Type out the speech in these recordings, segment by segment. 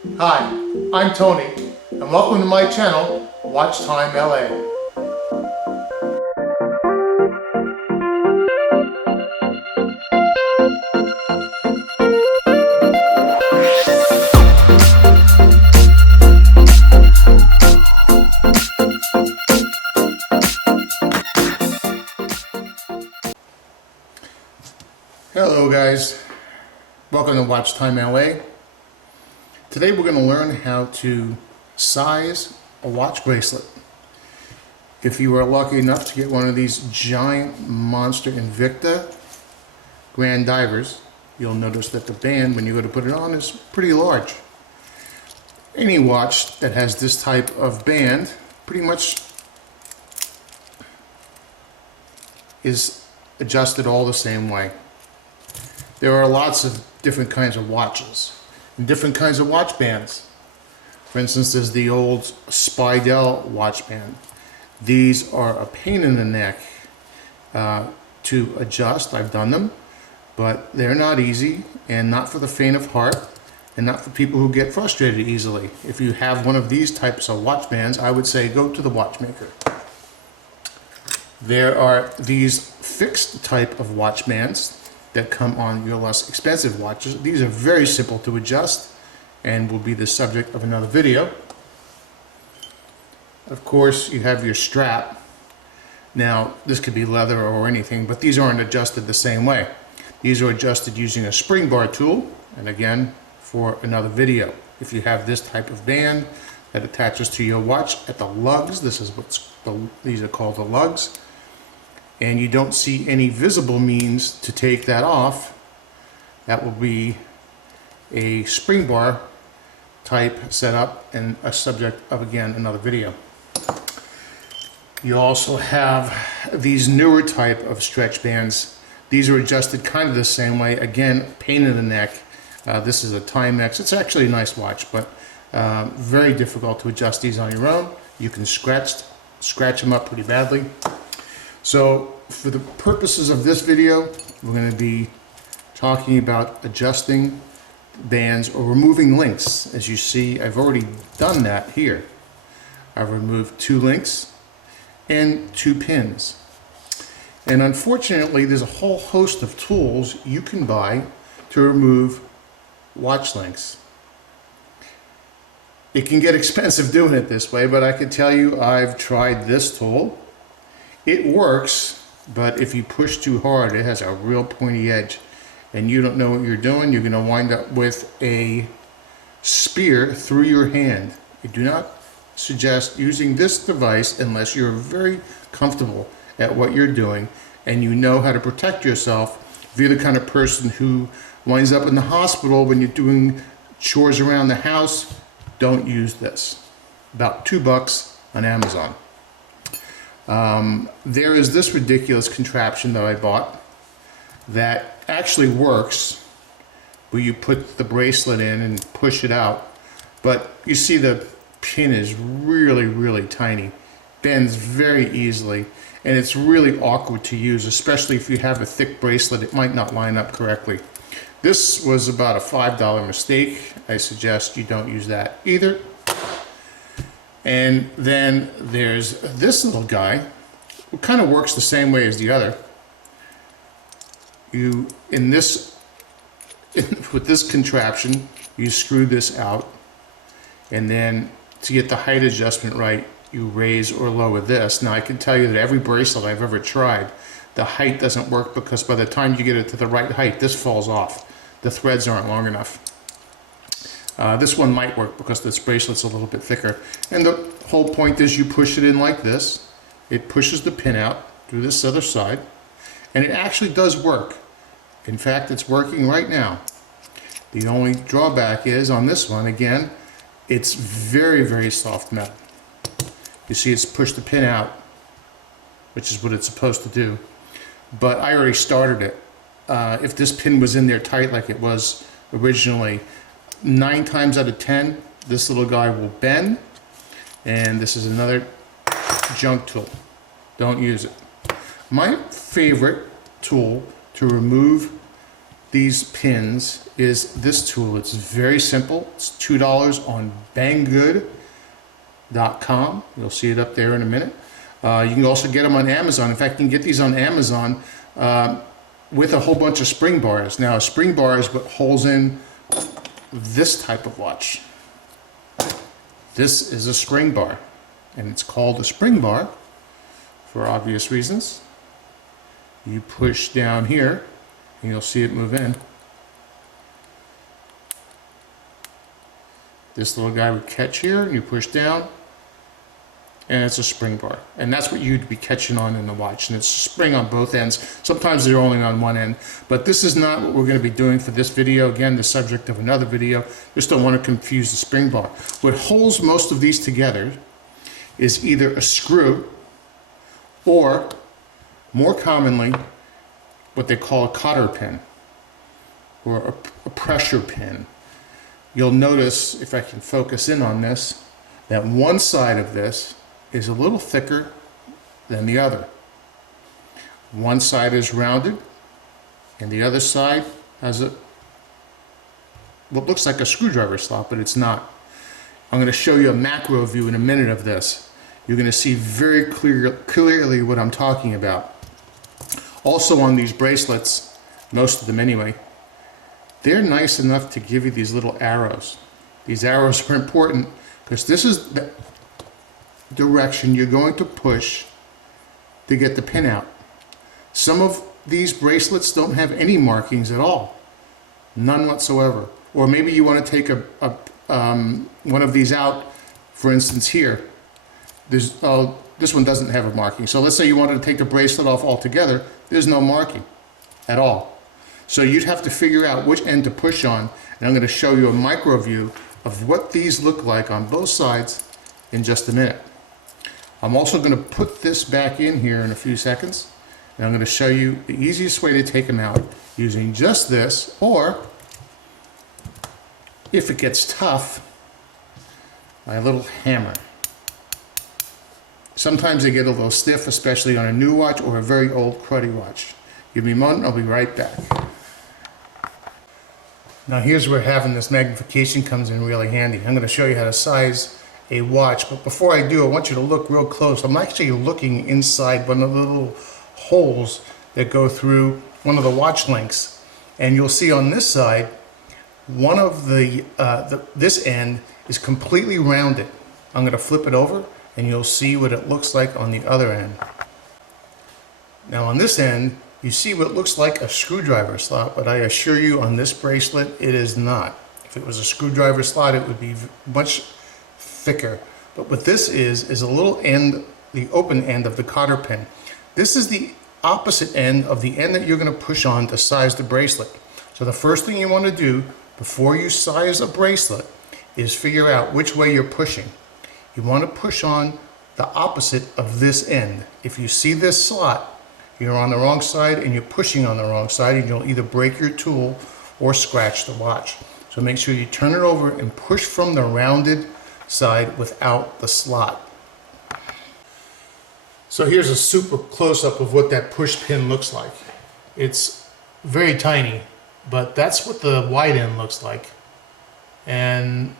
Hi, I'm Tony, and welcome to my channel, Watch Time LA. Hello guys, welcome to Watch Time LA. Today we're going to learn how to size a watch bracelet. If you are lucky enough to get one of these giant monster Invicta Grand Divers, you'll notice that the band, when you go to put it on, is pretty large. Any watch that has this type of band pretty much is adjusted all the same way. There are lots of different kinds of watches and different kinds of watch bands. For instance, there's the old Speidel watch band. These are a pain in the neck to adjust. I've done them, but they're not easy and not for the faint of heart and not for people who get frustrated easily. If you have one of these types of watch bands, I would say go to the watchmaker. There are these fixed type of watch bands that come on your less expensive watches. These are very simple to adjust and will be the subject of another video. Of course, you have your strap. Now, this could be leather or anything, but these aren't adjusted the same way. These are adjusted using a spring bar tool, and again, for another video. If you have this type of band that attaches to your watch at the lugs, these are called the lugs, and you don't see any visible means to take that off, that will be a spring bar type setup and a subject of, again, another video. You also have these newer type of stretch bands. These are adjusted kind of the same way. Again, pain in the neck. This is a Timex. It's actually a nice watch, but very difficult to adjust these on your own. You can scratch them up pretty badly. So for the purposes of this video, we're going to be talking about adjusting bands or removing links. As you see, I've already done that here. I've removed 2 links and 2 pins. And unfortunately, there's a whole host of tools you can buy to remove watch links. It can get expensive doing it this way, but I can tell you I've tried this tool. It works, but if you push too hard, it has a real pointy edge and you don't know what you're doing, you're going to wind up with a spear through your hand. I do not suggest using this device unless you're very comfortable at what you're doing and you know how to protect yourself. If you're the kind of person who winds up in the hospital when you're doing chores around the house, don't use this. About $2 on Amazon. There is this ridiculous contraption that I bought that actually works, where you put the bracelet in and push it out, but you see the pin is really tiny, bends very easily, and it's really awkward to use, especially if you have a thick bracelet. It might not line up correctly. This was about a $5 mistake. I suggest you don't use that either. And then there's this little guy, who kind of works the same way as the other. With this contraption, you screw this out, and then to get the height adjustment right, you raise or lower this. Now I can tell you that every bracelet I've ever tried, the height doesn't work because by the time you get it to the right height, this falls off. The threads aren't long enough. This one might work because this bracelet's a little bit thicker. And the whole point is you push it in like this. It pushes the pin out through this other side. And it actually does work. In fact, it's working right now. The only drawback is on this one, again, it's very soft metal. You see it's pushed the pin out, which is what it's supposed to do. But I already started it. If this pin was in there tight like it was originally, 9 times out of 10, this little guy will bend. And this is another junk tool. Don't use it. My favorite tool to remove these pins is this tool. It's very simple. It's $2 on banggood.com. You'll see it up there in a minute. You can also get them on Amazon. In fact, you can get these on Amazon with a whole bunch of spring bars. Now, a spring bar is what holds in this type of watch. This is a spring bar, and it's called a spring bar for obvious reasons. You push down here, and you'll see it move in. This little guy would catch here, and you push down, and it's a spring bar. And that's what you'd be catching on in the watch. And it's a spring on both ends. Sometimes they're only on one end. But this is not what we're going to be doing for this video. Again, the subject of another video. Just don't want to confuse the spring bar. What holds most of these together is either a screw or, more commonly, what they call a cotter pin or a pressure pin. You'll notice, if I can focus in on this, that one side of this is a little thicker than the other. One side is rounded and the other side has what looks like a screwdriver slot, but it's not. I'm going to show you a macro view in a minute of this. You're going to see very clearly what I'm talking about. Also on these bracelets, most of them anyway, they're nice enough to give you these little arrows. These arrows are important because this is the direction you're going to push to get the pin out. Some of these bracelets don't have any markings at all. None whatsoever. Or maybe you want to take one of these out, for instance here. This one doesn't have a marking. So let's say you wanted to take the bracelet off altogether. There's no marking at all. So you'd have to figure out which end to push on. And I'm going to show you a micro view of what these look like on both sides in just a minute. I'm also going to put this back in here in a few seconds. And I'm going to show you the easiest way to take them out using just this, or if it gets tough, my little hammer. Sometimes they get a little stiff, especially on a new watch or a very old cruddy watch. Give me a moment, I'll be right back. Now here's where having this magnification comes in really handy. I'm going to show you how to size a watch, but before I do, I want you to look real close. I'm actually looking inside one of the little holes that go through one of the watch links, and you'll see on this side, one of this end is completely rounded. I'm going to flip it over, and you'll see what it looks like on the other end. Now on this end, you see what looks like a screwdriver slot, but I assure you on this bracelet, it is not. If it was a screwdriver slot, it would be much thicker. But what this is a little end, the open end of the cotter pin. This is the opposite end of the end that you're going to push on to size the bracelet. So the first thing you want to do before you size a bracelet is figure out which way you're pushing. You want to push on the opposite of this end. If you see this slot, you're on the wrong side and you're pushing on the wrong side, and you'll either break your tool or scratch the watch. So make sure you turn it over and push from the rounded side without the slot. So here's a super close-up of what that push pin looks like. It's very tiny, but that's what the wide end looks like. And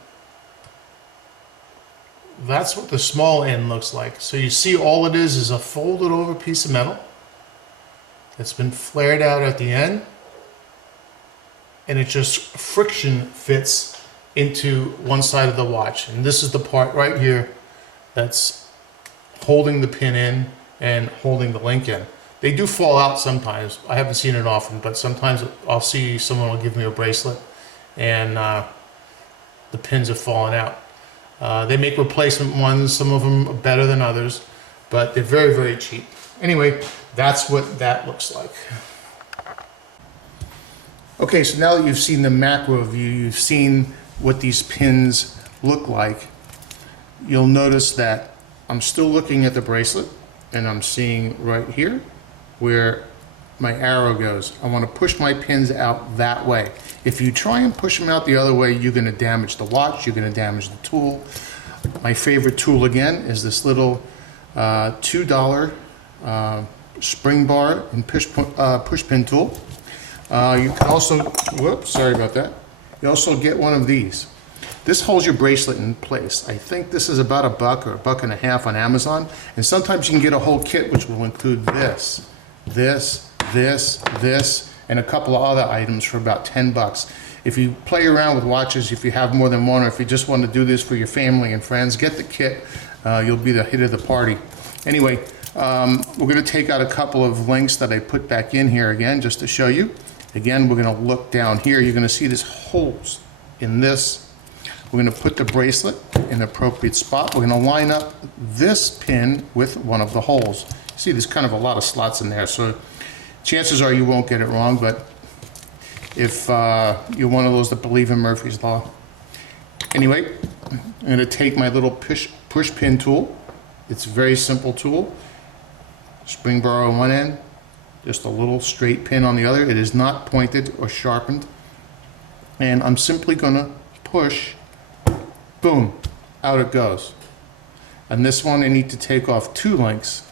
that's what the small end looks like. So you see all it is a folded over piece of metal that's been flared out at the end, and it just friction fits into one side of the watch. And this is the part right here that's holding the pin in and holding the link in. They do fall out sometimes. I haven't seen it often, but sometimes I'll see someone will give me a bracelet and the pins have fallen out. They make replacement ones. Some of them are better than others, but they're very, very cheap. Anyway, that's what that looks like. Okay, so now that you've seen the macro view, you've seen what these pins look like, you'll notice that I'm still looking at the bracelet, and I'm seeing right here where my arrow goes. I want to push my pins out that way. If you try and push them out the other way, you're going to damage the watch, you're going to damage the tool. My favorite tool again is this little $2 spring bar and push pin tool. You can also, whoops, sorry about that. You also get one of these. This holds your bracelet in place. I think this is about $1 or $1.50 on Amazon. And sometimes you can get a whole kit which will include this, and a couple of other items for about 10 bucks. If you play around with watches, if you have more than one, or if you just want to do this for your family and friends, get the kit. You'll be the hit of the party. Anyway, we're going to take out a couple of links that I put back in here again, just to show you. Again, we're going to look down here. You're going to see this holes in this. We're going to put the bracelet in the appropriate spot. We're going to line up this pin with one of the holes. See, there's kind of a lot of slots in there, so chances are you won't get it wrong, but if you're one of those that believe in Murphy's Law. Anyway, I'm going to take my little push pin tool. It's a very simple tool. Spring bar on one end, just a little straight pin on the other. It is not pointed or sharpened. And I'm simply going to push, boom, out it goes. And this one I need to take off 2 links.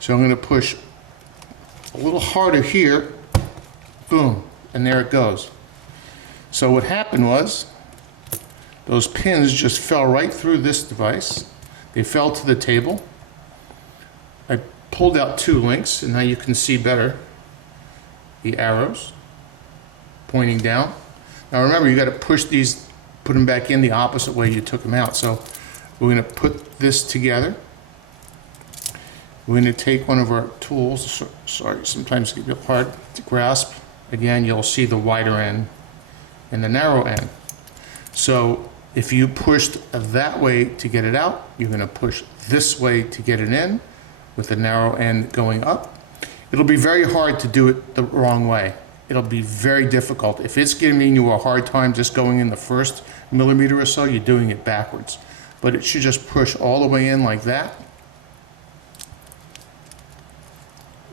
So I'm going to push a little harder here, boom, and there it goes. So what happened was, those pins just fell right through this device. They fell to the table. I pulled out 2 links, and now you can see better the arrows pointing down. Now remember, you got to push these, put them back in the opposite way you took them out. So we're going to put this together. We're going to take one of our tools. Sorry, sometimes it can be hard to grasp. Again, you'll see the wider end and the narrow end. So if you pushed that way to get it out, you're going to push this way to get it in, with the narrow end going up. It'll be very hard to do it the wrong way. It'll be very difficult. If it's giving you a hard time just going in the first millimeter or so, you're doing it backwards. But it should just push all the way in like that.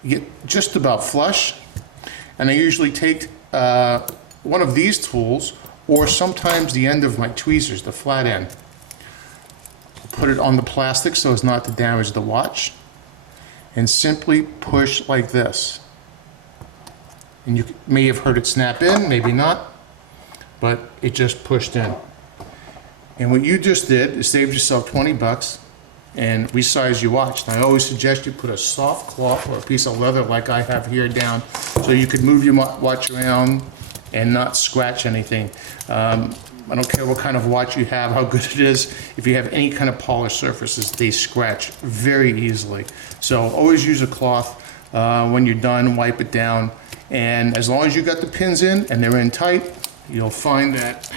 You get just about flush. And I usually take one of these tools, or sometimes the end of my tweezers, the flat end. Put it on the plastic so as not to damage the watch, and simply push like this. And you may have heard it snap in, maybe not, but it just pushed in. And what you just did is saved yourself 20 bucks and resized your watch. And I always suggest you put a soft cloth or a piece of leather like I have here down, so you could move your watch around and not scratch anything. I don't care what kind of watch you have, how good it is. If you have any kind of polished surfaces, they scratch very easily. So always use a cloth. When you're done, wipe it down. And as long as you got the pins in and they're in tight, you'll find that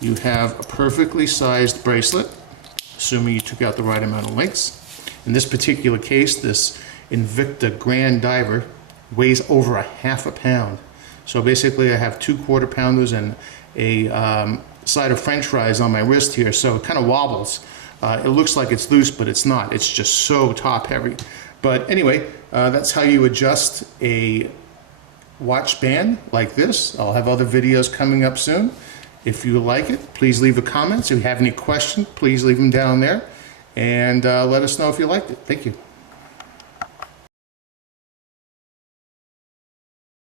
you have a perfectly sized bracelet, assuming you took out the right amount of links. In this particular case, this Invicta Grand Diver weighs over ½ pound. So basically I have 2 quarter-pounders and a side of French fries on my wrist here, so it kind of wobbles. It looks like it's loose, but it's not. It's just so top heavy. But anyway, that's how you adjust a watch band like this. I'll have other videos coming up soon. If you like it, please leave a comment. If you have any questions, please leave them down there. And let us know if you liked it. Thank you.